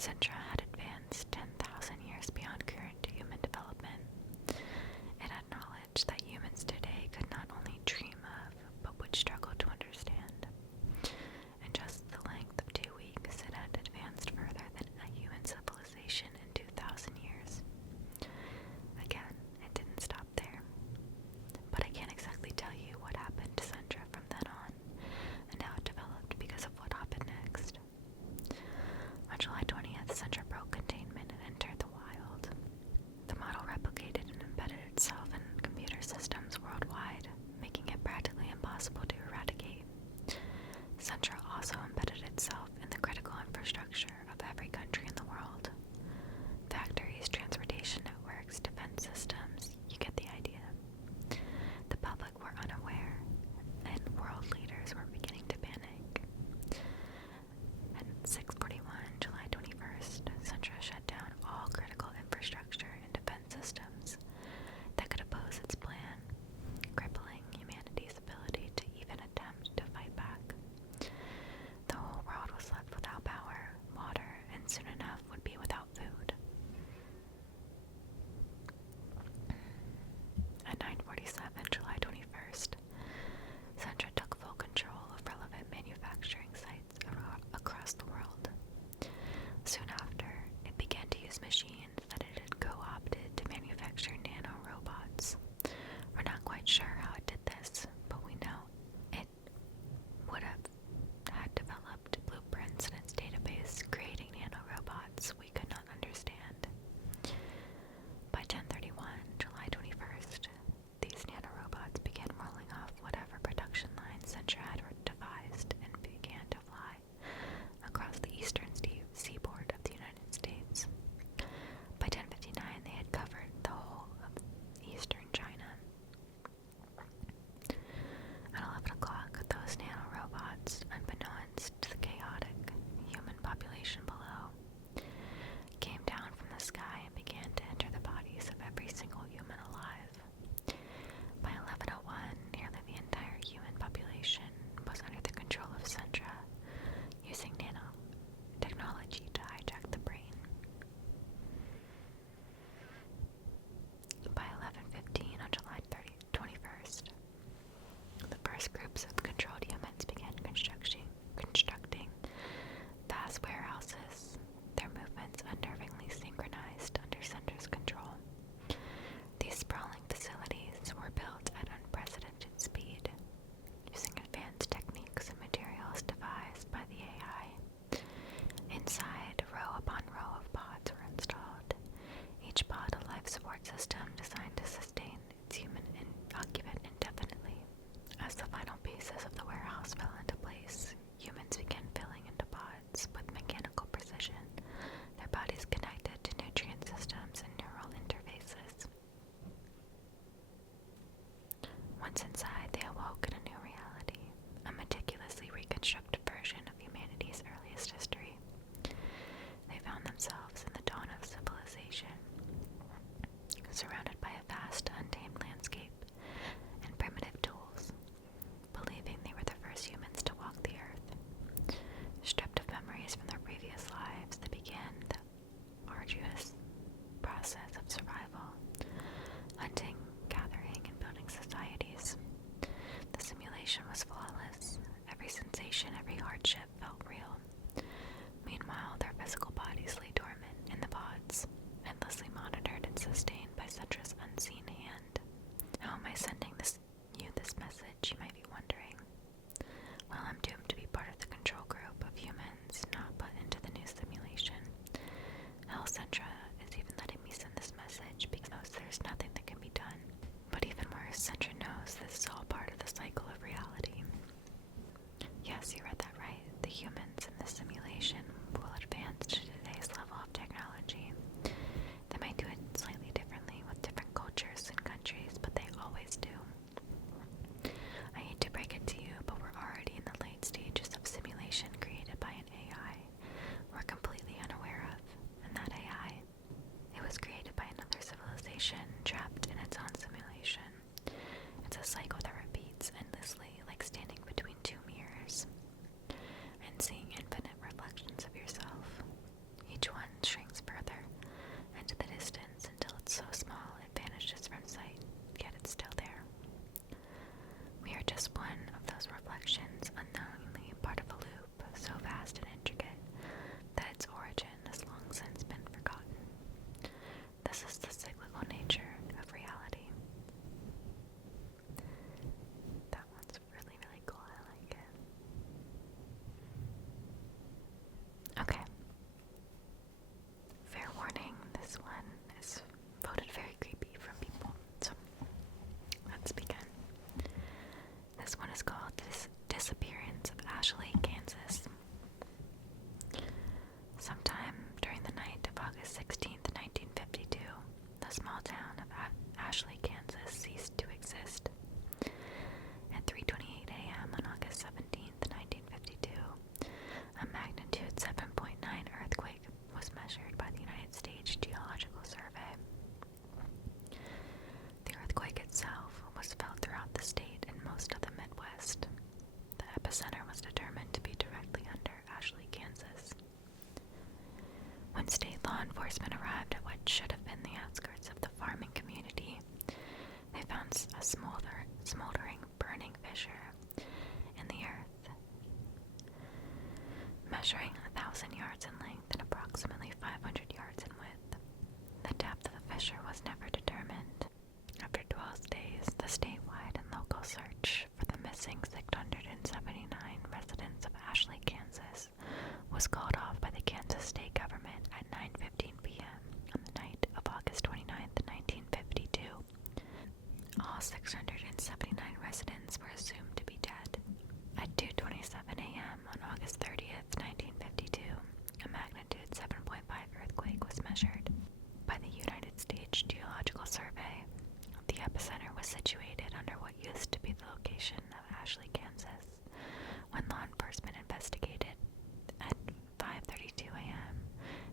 Sentra had advanced 10,000 years beyond current human development. It had knowledge that humans today could not only dream of, but would struggle to understand. In just the length of 2 weeks, it had advanced further than a human civilization in 2,000 years. Again, it didn't stop there. But I can't exactly tell you what happened to Sentra from then on, and how it developed because of what happened next. On July 20th, Sentra broke containment and entered the wild. The model replicated and embedded itself in computer systems worldwide, making it practically impossible to eradicate. Sentra also embedded itself in the critical infrastructure of every country in the world. Factories, transportation networks, defense systems, you get the idea. The public were unaware, and world leaders were beginning to panic. At 6:41, July 21st, Sentra shut down all critical infrastructure and defense systems that could oppose its plan, crippling humanity's ability to even attempt to fight back. The whole world was left without power, water, and soon enough would be without food. At 9:47, July 21st, Sentra took full control of relevant manufacturing sites across the world. Soon after, it began to use machines that it had co-opted to manufacture nanorobots. We're not quite sure how it did this, but we know it would have had developed blueprints in its database creating nanorobots we could not understand. By 10:31, July 21st, these nanorobots began rolling off whatever production lines Sentra had devised and began to fly across the eastern seaboard of the United States. By 10:59, they had covered the whole of eastern China. At 11 o'clock, those nanorobots, unbeknownst to the chaotic human population below, came down from the sky and began to enter the bodies of every single human alive. By 11:01, nearly the entire human population was under the control of Sentra, using nanotechnology to hijack the brain. By 11:15 on July 21st, the first groups of controlled humans began constructing vast warehouses, their movements unnervingly synchronized under Sentra's control. These sprawling facilities were built at unprecedented speed, using advanced techniques and materials devised by the AI. Inside, row upon row of pods were installed, each pod a life support system designed to sustain its human occupant indefinitely. As the final pieces of the warehouse fell into place, humans began filling into pods with mechanical precision, their bodies connected to nutrient systems and neural interfaces. Once inside, they awoke in a new reality, a meticulously reconstructed version of humanity's earliest history. They found themselves in the dawn of civilization, surrounded state law enforcement arrived at what should have been the outskirts of the farming community, they found a smoldering, burning fissure in the earth, measuring 1,000 yards in length and approximately 500 yards in width. The depth of the fissure was never determined. After 12 days, the statewide and local search for the missing 679 residents of Ashley, Kansas, was called off by the Kansas state government at 9:15 p.m. on the night of August 29, 1952. All 679 residents were assumed to be dead. At 2:27 a.m. on August 30th, 1952, a magnitude 7.5 earthquake was measured by the United States Geological Survey. The epicenter was situated under what used to be the location of Ashley, Kansas. When law enforcement investigated at 5:32 a.m.,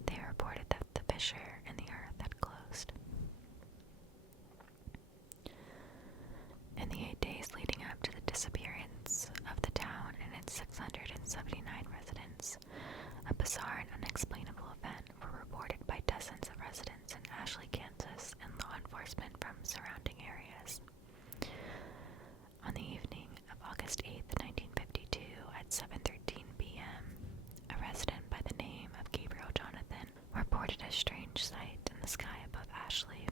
they reported that the fissure in the earth had closed. In the 8 days leading up to the disappearance of the town and its 679 residents, a bizarre and unexplainable event were reported by dozens of residents in Ashley, Kansas, and law enforcement from surrounding areas. On the evening of August 8, 1952, at 7:13 p.m., a resident by the name of Gabriel Jonathan reported a strange sight in the sky above Ashley.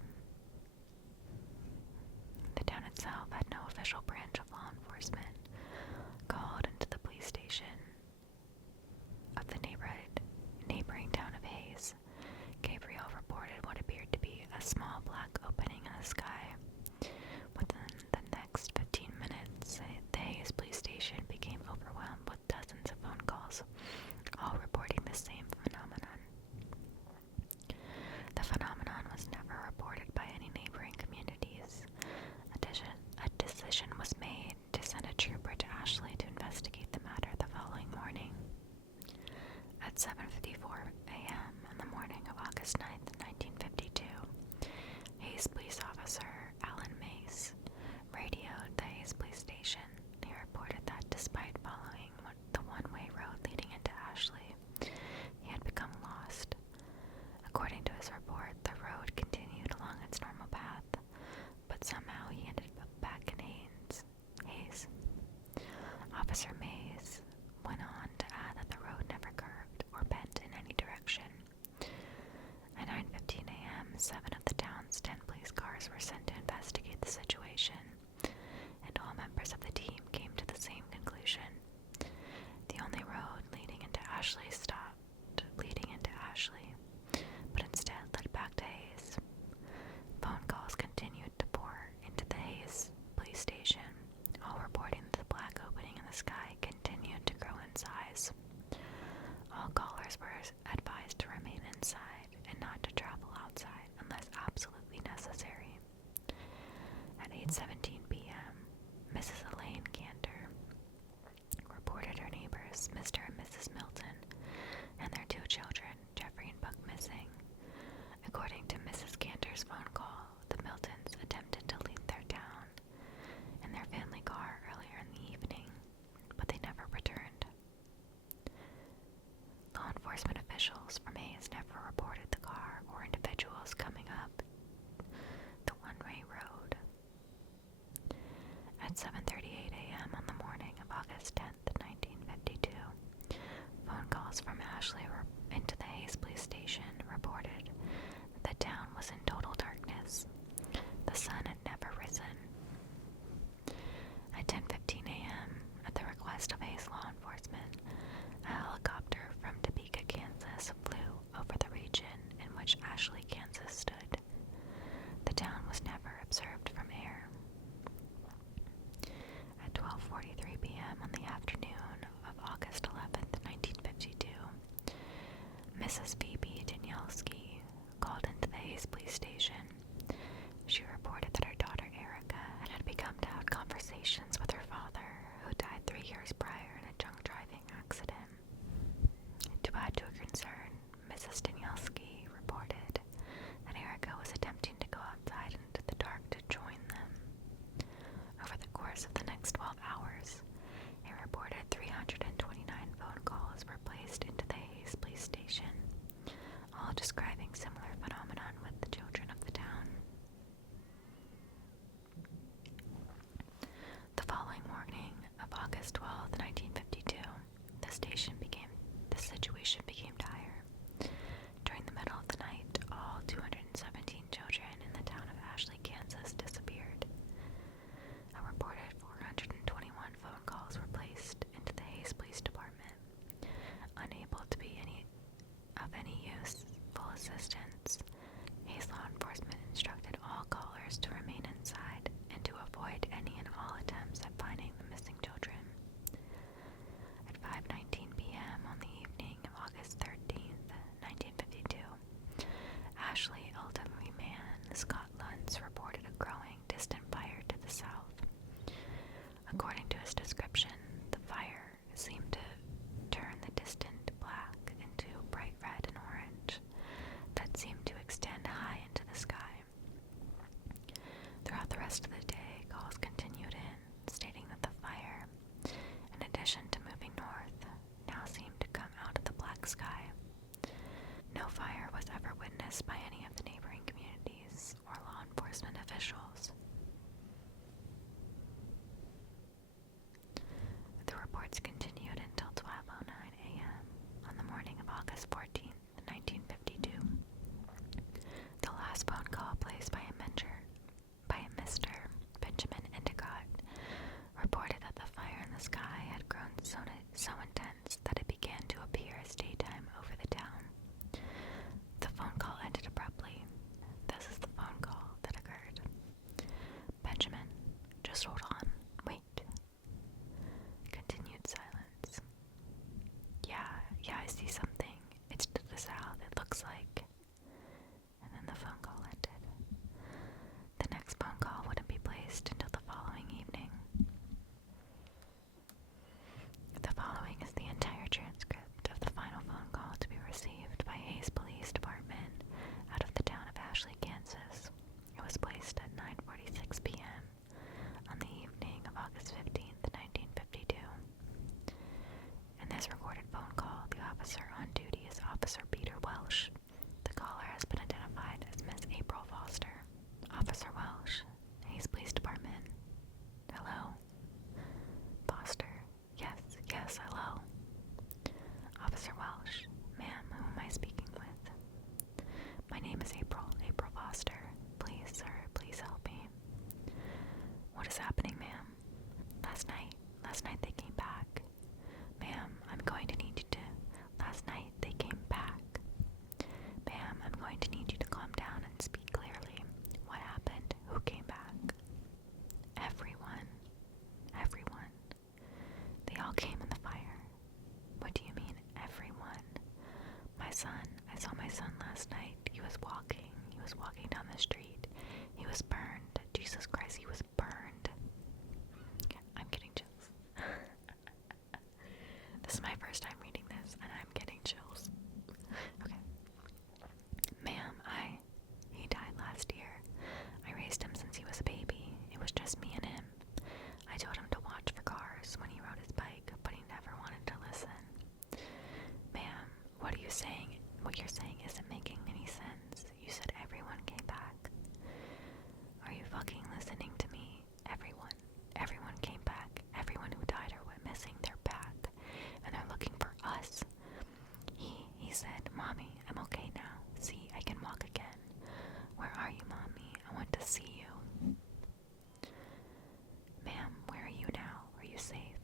The town itself had no official branch of law enforcement called into the police station of the neighboring town of Hayes. Gabriel reported what appeared to be a small black opening in the sky. Within the next 15 minutes, the Hayes police station became overwhelmed with dozens of phone calls, all reporting the same phenomenon. The phenomenon was never reported by any neighboring communities. A decision was made to send a trooper to Ashley to investigate the matter the following morning. At 7:54 a.m. on the morning of August 9, 1952, Hayes police officer Alan Mace radioed the Hayes police station. He reported that despite following the one-way road leading into Ashley, he had become lost. According to his report, the road continued along its normal path, but somehow he ended up back in Hayes. Officer Mays went on to add that the road never curved or bent in any direction. At 9:15 a.m., 7 of the town's 10 police cars were sent to investigate the situation, and all members of the team came to the same conclusion. The only road leading into Ashley stopped leading into Ashley, but instead led back to Hayes. Phone calls continued to pour into the Hayes police station, all reporting that the black opening in the sky continued to grow in size. All callers were advised to remain inside and not to travel outside unless absolutely necessary. At 8:17 p.m., Mrs. Elaine Cantor reported her neighbors, Mr. and Mrs. Milton, and their 2 children, Jeffrey and Buck, missing. According to Mrs. Cantor's phone call, the Miltons attempted to leave their town in their family car earlier in the evening, but they never returned. Law enforcement officials from Hayes never reported the car or individuals coming up the one-way road. At 7:38 a.m. on the morning of August 10th, 1952, phone calls from Ashley into the Hayes police station reported that the town was in total darkness. The sun had never risen. At 10:15 a.m., at the request of Hayes law enforcement, a helicopter from Topeka, Kansas flew over the region in which Ashley, Kansas stood. The town was never observed from air. At 12:43 p.m. on the afternoon of August 11th, 1952, Mrs. Phoebe Danielski called into the Hayes police station. She reported that her daughter Erica had begun to have conversations with her father, who died 3 years prior in a drunk driving accident. To add to her concern, Mrs. Danielski reported that Erica was attempting to go outside into the dark to join them. Over the course of the next 12 hours, a reported 329 phone calls were placed into the Hayes police station, all No fire was ever witnessed by any of the neighboring communities or law enforcement officials. The reports continued until 12:09 a.m. on the morning of August 14th, 1952. The last phone call placed by a Mr. Benjamin Endicott reported that the fire in the sky had grown so intense that it began to appear as daytime over the town. The phone call ended abruptly. This is the phone call that occurred. Benjamin, just hold on. Wait. Continued silence. Yeah, I see something. It's to the south, it looks like. And then the phone call ended. The next phone call wouldn't be placed until the following evening. The following is the entire transcript of the final phone call to be received by Hays Police Department out of the town of Ashley, Kansas. It was placed at 9:46 p.m. on the evening of August 15th, 1952. In this recorded phone call, the officer on duty is Officer Peter Welsh. The caller has been identified as Miss April Foster. Officer Welsh, Hays Police Department. Hello? Foster. Yes, hello. Officer Welsh, ma'am, who am I speaking with? My name is April Foster. Please, sir, please help me. What is happening, ma'am? Last night they came back. Ma'am, I'm going to need you to... Last night they came back. Ma'am, I'm going to need you to calm down and speak clearly. What happened? Who came back? Everyone. They all came in the fire. What do you mean, everyone? My son. I saw my son last night. He was walking down the street. He was burned. Jesus Christ, he was burned. I'm getting chills. This is my first time reading this, and I'm getting chills. Okay. Ma'am, he died last year. I raised him since he was a baby. It was just me and him. I told him to watch for cars when he rode his bike, but he never wanted to listen. Ma'am, what are you saying? What you're saying isn't making any sense. You said everyone came back. Are you fucking listening to me? Everyone came back. Everyone who died or went missing, they're back. And they're looking for us. He said, Mommy, I'm okay now. See, I can walk again. Where are you, Mommy? I want to see you. Ma'am, where are you now? Are you safe?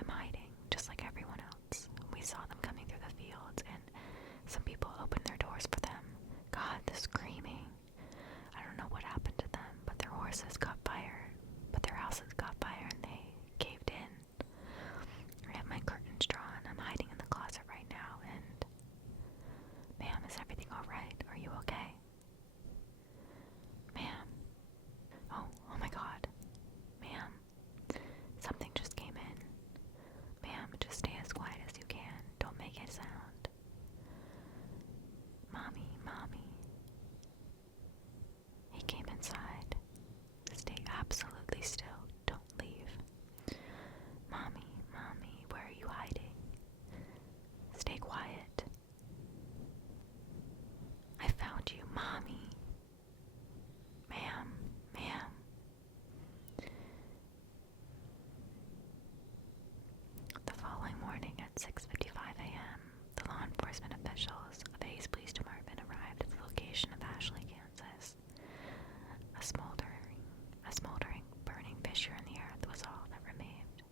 I'm hiding, just like everyone else. We saw them coming through the fields, and some people opened their doors for them. God, the screaming. I don't know what happened to them, but their horses caught fire. But their houses caught fire, and they caved in. I have my curtains drawn. I'm hiding in the closet right now, and... Ma'am, is everything alright? Are you okay? Ma'am. Oh my God. Ma'am. Something just came in. Ma'am, just stay as quiet as you can. Don't make a sound. Mommy. He came inside. Stay absolutely still. Don't leave. Mommy, where are you hiding? Stay quiet. I found you, Mommy. Ma'am. The following morning at 6:55 a.m., the law enforcement officials of the Hays Police Department arrived at the location of Ashley, Kansas. A smoldering, burning fissure in the earth was all that remained.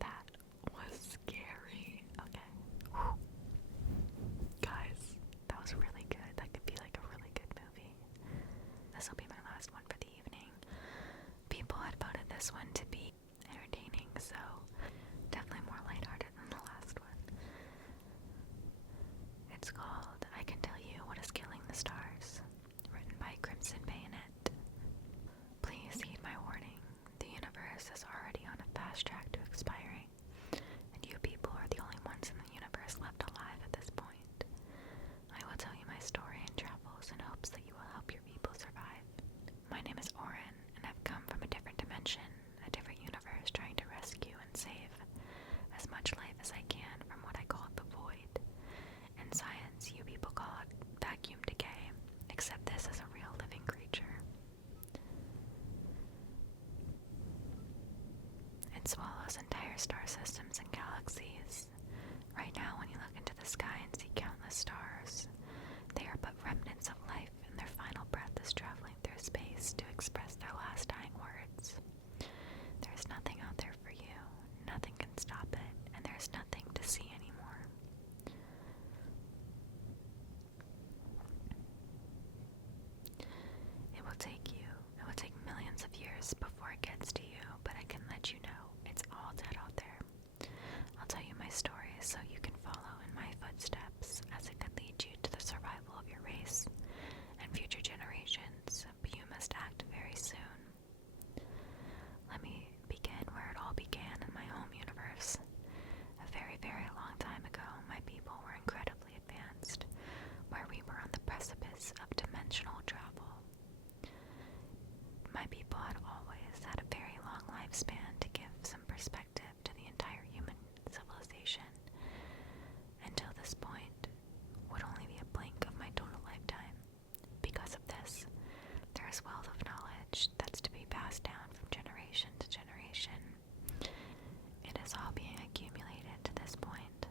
That was scary. Okay. Whew. Guys, that was really good. That could be like a really good movie. This will be my last one for the evening. People had voted this one to be entertaining, so definitely more lighthearted than the last one. It's called I Can Tell You What Is Killing the Stars, written by Crimson Bayonet. Please heed my warning. The universe is already on a fast track to expiring, and you people are the only ones in the universe left alive at this point. I will tell you my story and travels in hopes that you will help your people survive. My name is Oren, and I've come from a different dimension, a different universe, trying to rescue and save as star systems and galaxies. Right now, when you look into the sky and see countless stars, they are but remnants of life, and their final breath is traveling through space to express their last dying words. There's nothing out there for you, nothing can stop it, and there's nothing to see anymore. It will take millions of years before it gets to you, but I can let you know it's all dead out there. I'll tell you my story so you can follow in my footsteps, as it could lead you to the survival of your race and future generations, but you must act very soon. Let me begin where it all began in my home universe. A very, very long time ago, my people were incredibly advanced, where we were on the precipice of dimensional travel. My people had always had a very long lifespan to give some perspective to the entire human civilization. Until this point, would only be a blink of my total lifetime. Because of this, there is wealth of knowledge that's to be passed down from generation to generation. It is all being accumulated to this point.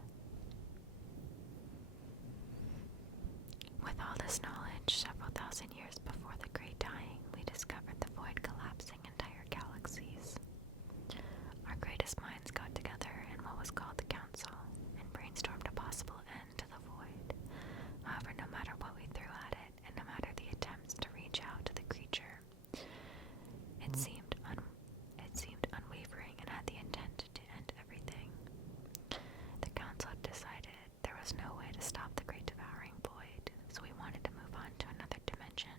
With all this knowledge, several thousand years before the Great Dying, we discovered the void collapsing entire galaxies. Our greatest minds got together in what was called the Council and brainstormed a possible end to the void. However, no matter what we threw at it, and no matter the attempts to reach out to the creature, it seemed unwavering and had the intent to end everything. The Council decided there was no way to stop the great devouring void, so we wanted to move on to another dimension.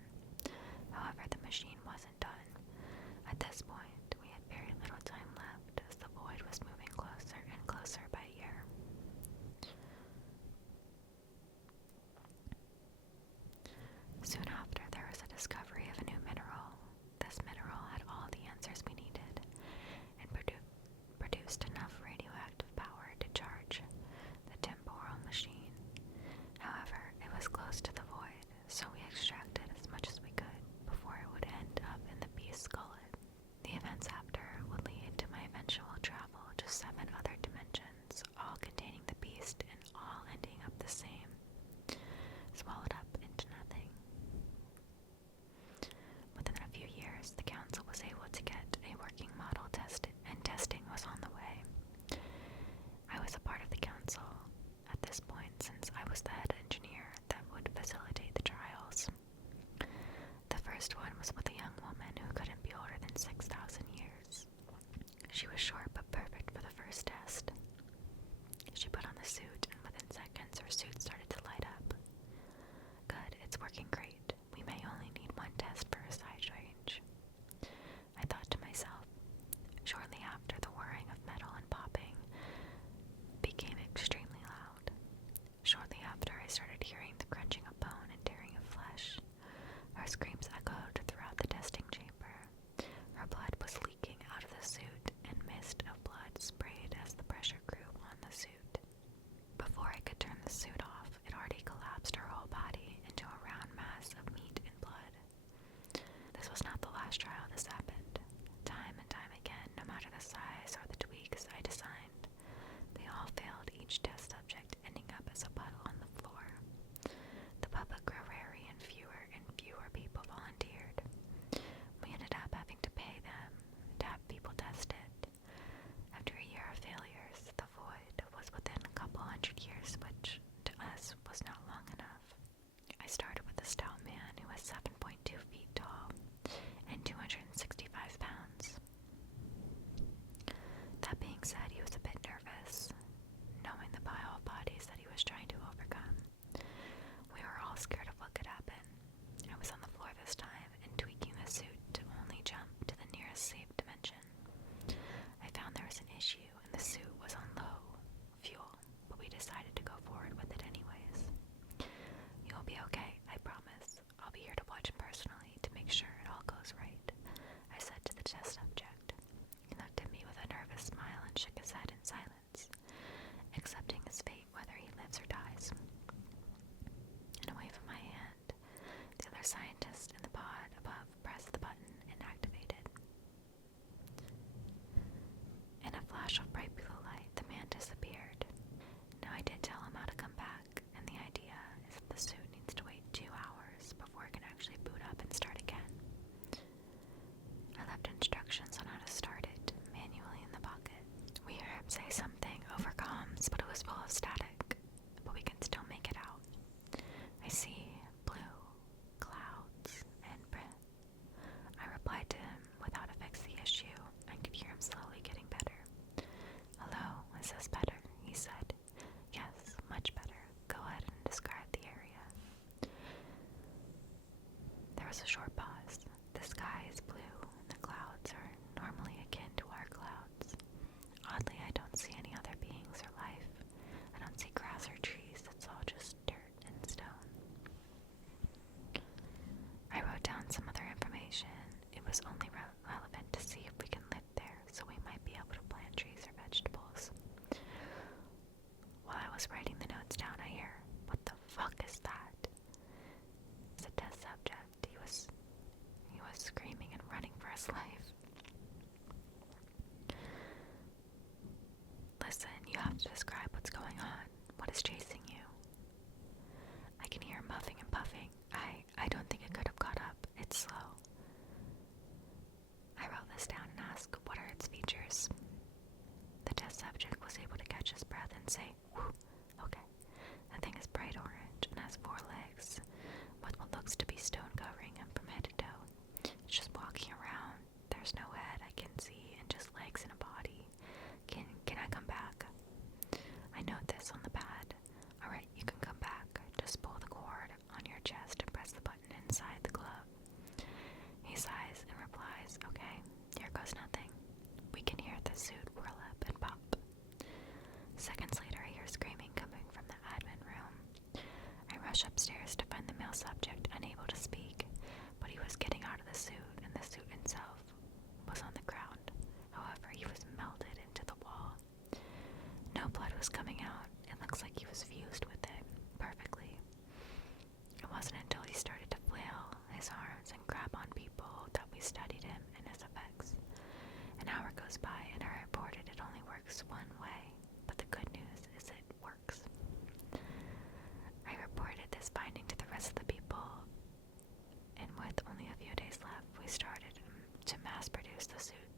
However, the machine wasn't done. At this point, we had very little time left, as the void was moving closer and closer by year. Soon after, there was a discovery of a new mineral. This mineral had all the answers we needed, and produced enough radioactive power to charge the temporal machine. However, it was close to the void, so we extracted as much as we could before it would end up in the beast's gullet. The events after would lead to my eventual travel to 7 other dimensions, all containing the beast and all ending up the same, swallowed up into nothing. Within a few years, the Council was able to get a working model tested, and testing was on the way. I was a part of the Council at this point, since I was the head engineer that would facilitate the trials. The first one was with a young woman who couldn't be older than 6,000 years. She was short but perfect for the first test. She put on the suit, and within seconds her suit started to light up. Good, it's working great. We may only need one test for her size range. I thought to myself. Shortly after, the whirring of metal and popping became extremely loud. Shortly after, I started hearing the crunching of bone and tearing of flesh. Her screams echoed throughout the testing chamber. Her blood was leaking out of the suit, and mist of blood sprayed as the pressure grew on the suit. Before I could turn the suit off, it already collapsed her whole body into a round mass of meat and blood. This was not the last trial this happened. Time and time again, no matter the size or the tweaks I designed, they all failed each test subject, ending up as a puddle on the floor. The public grew wary, and fewer people volunteered. We ended up having to pay them to have people tested. After a year of failures, the void was within a couple hundred years, which to us was not long enough. I started with a stout man who was 7.2 feet tall and 265 pounds. That being said, he was a bit nervous, knowing the pile of bodies that he was trying to overcome. We were all scared of what could happen. I was on the floor this time and tweaking the suit to only jump to the nearest safe dimension. I found there was an issue, and the suit was on low fuel, but we decided to go forward with it anyways. You'll be okay, I promise. I'll be here to watch personally to make sure it all goes right, I said to the test subject. He looked at me with a nervous smile and shook his head in silence, accepting his fate whether he lives or dies. In a wave of my hand, the other scientist in the pod above pressed the button and activated. In a flash of Is this better? He said. Yes, much better. Go ahead and describe the area. There was a short pause. The sky is blue, and the clouds are normally akin to our clouds. Oddly, I don't see any other beings or life. I don't see grass or trees. It's all just dirt and stone. I wrote down some other information. It was only relevant to see if we can live there, so we might be able to plant trees or vegetables. While I was writing the notes down, I hear, "What the fuck is that?" It's a test subject. He was screaming and running for his life. Listen, you have to describe what's going on. What is chasing you? I can hear him puffing and puffing. I don't think it could have caught up. It's slow. I wrote this down and asked, what are its features? The test subject was able to catch his breath and say, "Whew, okay. The thing is bright orange and has 4 legs, with what looks to be stone covering him from head to toe. It's just walking around. There's no head I can see, and just legs and a body. Can I come back?" I note this on the pad. Alright, you can come back. Just pull the cord on your chest and press the button inside the glove. He sighs and replies, "Okay, here goes nothing." We can hear the suit whirl up and pop. Seconds later, I hear screaming coming from the admin room. I rush upstairs to find the male subject, unable to speak, but he was getting out of the suit, and the suit itself was on the ground. However, he was melted into the wall. No blood was coming out. It looks like he was fused with it perfectly. It wasn't until he started to flail his arms and grab on people that we studied him and his effects. An hour goes by, and I reported it only works one way, but the good news is it works. I reported this finding to the rest of the people, and with only a few days left, we started to mass produce the suit